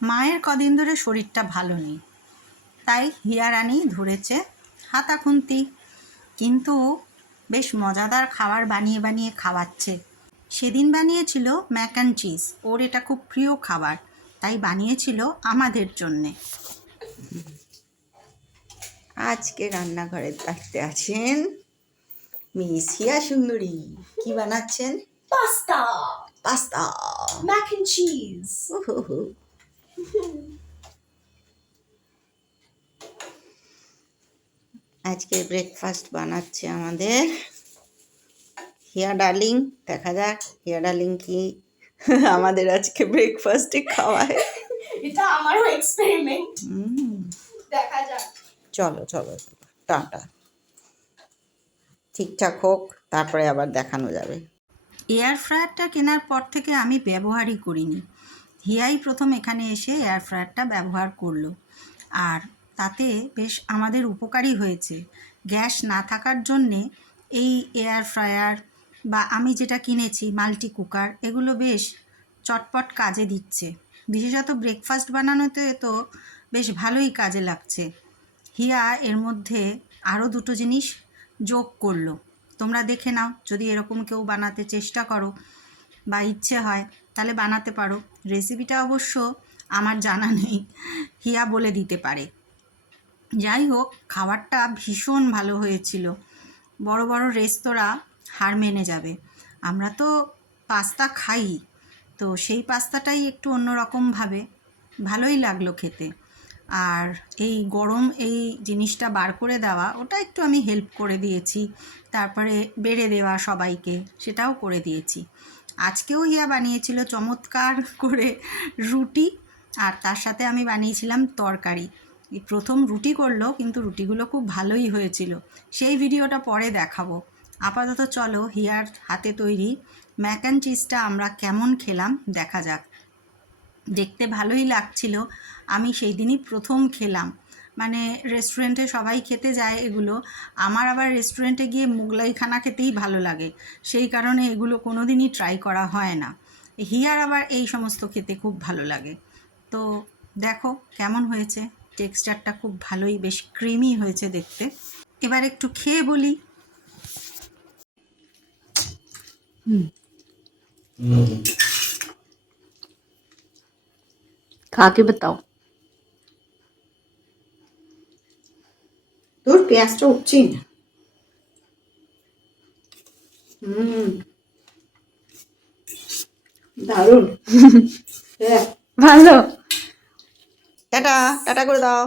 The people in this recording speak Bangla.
মায়ের কদিন ধরে শরীরটা ভালো নেই, তাই হিয়ারানি ধরেছে হাতা খুন্তি, কিন্তু বেশ মজাদার খাবার বানিয়ে বানিয়ে খাওয়াচ্ছে। সেদিন বানিয়েছিল ম্যাক অ্যান্ড চিজ, ওর এটা খুব প্রিয় খাবার, তাই বানিয়েছিল আমাদের জন্যে। আজকে রান্নাঘরের দায়িত্বে আছেন মিস হিয়া সুন্দরী। কি বানাচ্ছেন? Pasta! Pasta, Mac and cheese! আজকে ব্রেকফাস্ট বানাচ্ছে আমাদের হিয়া ডার্লিং। দেখা যাক হিয়া ডার্লিং কি আমাদের আজকে ব্রেকফাস্টে খাওয়ায়। এটা আমারও এক্সপেরিমেন্ট। দেখা যাক। চলো চলো টাটা, ঠিকঠাক হোক তারপরে আবার দেখানো যাবে। এয়ার ফ্রায়ারটা কেনার পর থেকে আমি ব্যবহারই করিনি। হিয়াই প্রথম এখানে এসে এয়ার ফ্রায়ারটা ব্যবহার করলো, আর তাতে বেশ আমাদের উপকারী হয়েছে। গ্যাস না থাকার জন্যে এই এয়ার ফ্রায়ার বা আমি যেটা কিনেছি মাল্টি কুকার, এগুলো বেশ চটপট কাজে দিচ্ছে। বিশেষত ব্রেকফাস্ট বানানোতে তো বেশ ভালোই কাজে লাগছে। হিয়া এর মধ্যে আরও দুটো জিনিস যোগ করলো, তোমরা দেখে নাও। যদি এরকম কেউ বানাতে চেষ্টা করো বা ইচ্ছে হয় তাহলে বানাতে পারো। রেসিপিটা অবশ্য আমার জানা নেই, হিয়া বলে দিতে পারে। যাই হোক, খাবারটা ভীষণ ভালো হয়েছিল। বড় বড় রেস্তোরাঁ হার মেনে যাবে। আমরা তো পাস্তা খাই, তো সেই পাস্তাটাই একটু অন্যরকমভাবে ভালোই লাগলো খেতে। আর এই গরম এই জিনিসটা বার করে দেওয়া, ওটা একটু আমি হেল্প করে দিয়েছি। তারপরে বেড়ে দেওয়া সবাইকে, সেটাও করে দিয়েছি। আজকেও হিয়া বানিয়েছিল চমৎকার করে রুটি, আর তার সাথে আমি বানিয়েছিলাম তরকারি। এই প্রথম রুটি করলো, কিন্তু রুটিগুলো খুব ভালোই হয়েছিল। সেই ভিডিওটা পরে দেখাবো। আপাতত চলো হিয়ার হাতে তৈরি ম্যাক অ্যান্ড চিজটা আমরা কেমন খেলাম দেখা যাক। দেখতে ভালোই লাগছিল। আমি সেই দিনই প্রথম খেলাম, মানে রেস্টুরেন্টে সবাই খেতে যায় এগুলো, আমার আবার রেস্টুরেন্টে গিয়ে মোগলাই খানা খেতেই ভালো লাগে, সেই কারণে এগুলো কোনো দিনই ট্রাই করা হয় না। হিয়ার আবার এই সমস্ত খেতে খুব ভালো লাগে। তো দেখো কেমন হয়েছে, টেক্সচারটা খুব ভালোই, বেশ ক্রিমি হয়েছে দেখতে। এবার একটু খেয়ে বলি। खा के बताओ। তোর পেঁয়াজটা উঠছেই না। দারুণ। ভালো। টাটা টাটা করে দাও।